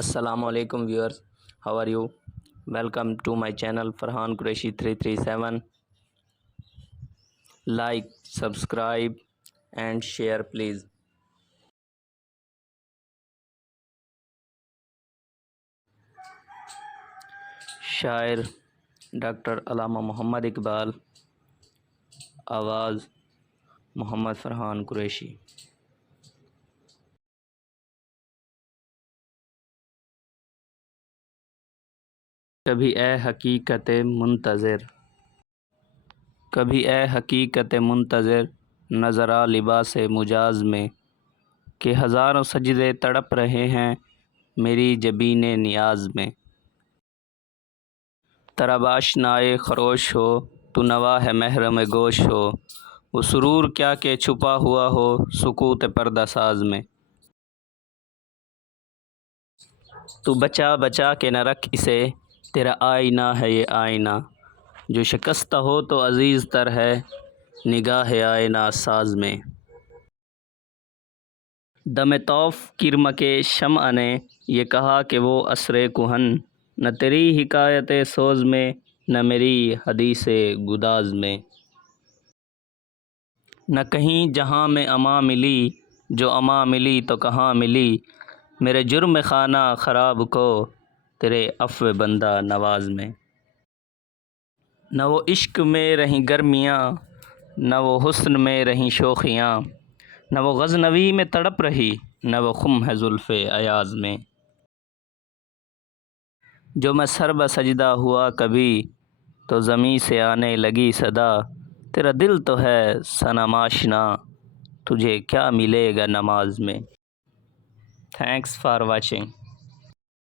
Assalamu alaikum viewers, how are you? Welcome to my channel Farhan Qureshi 337. Like, subscribe and share please. شاعر doctor علامہ محمد اقبال، آواز محمد فرحان قریشی۔ کبھی اے حقیقت منتظر، کبھی اے حقیقت منتظر، نظر آ لباس مجاز میں کہ ہزاروں سجدے تڑپ رہے ہیں میری جبین نیاز میں۔ طرب آشنائے خروش ہو، تو نوا ہے محرم گوش ہو، وہ سرور کیا کہ چھپا ہوا ہو سکوت پردہ ساز میں۔ تو بچا بچا کے نہ رکھ اسے، تیرا آئینہ ہے یہ آئینہ، جو شکستہ ہو تو عزیز تر ہے نگاہ آئینہ ساز میں۔ دم طوف کرمک شمع نے یہ کہا کہ وہ عصر کہن، نہ تیری حکایت سوز میں نہ میری حدیث گداز میں۔ نہ کہیں جہاں میں اما ملی، جو اما ملی تو کہاں ملی، میرے جرم خانہ خراب کو تیرے عفو بندہ نواز میں۔ نہ وہ عشق میں رہیں گرمیاں، نہ وہ حسن میں رہیں شوخیاں، نہ وہ غزنوی میں تڑپ رہی، نہ وہ خم ہے زلف ایاز میں۔ جو میں سر بسجدہ ہوا کبھی، تو زمیں سے آنے لگی صدا، تیرا دل تو ہے صنم آشنا، تجھے کیا ملے گا نماز میں۔ Thanks for watching.